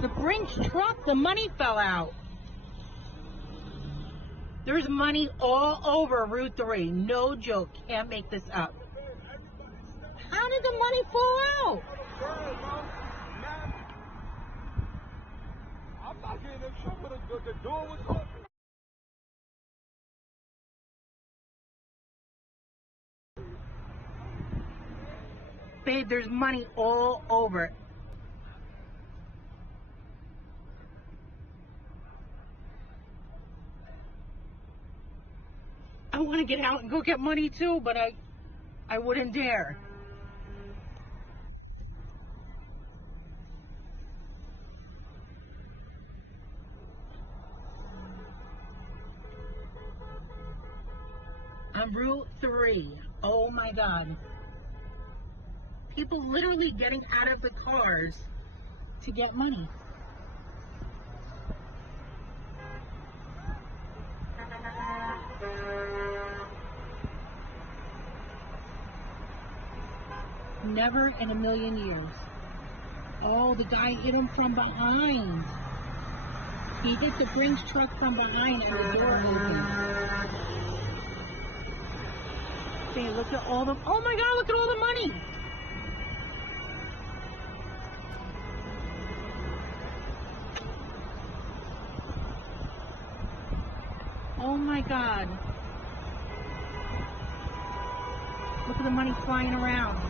The Brinks truck, the money fell out. There's money all over Route 3. No joke. Can't make this up. How did the money fall out? I'm not getting in trouble. The door was open. Babe, there's money all over. I want to get out and go get money too, but I wouldn't dare. On Route 3. Oh my God. People literally getting out of the cars to get money. Never in a million years. Oh, the guy hit him from behind. He hit the Brinks truck from behind and the door opened. See, look at all the, oh my God, look at all the money. Oh my God. Look at the money flying around.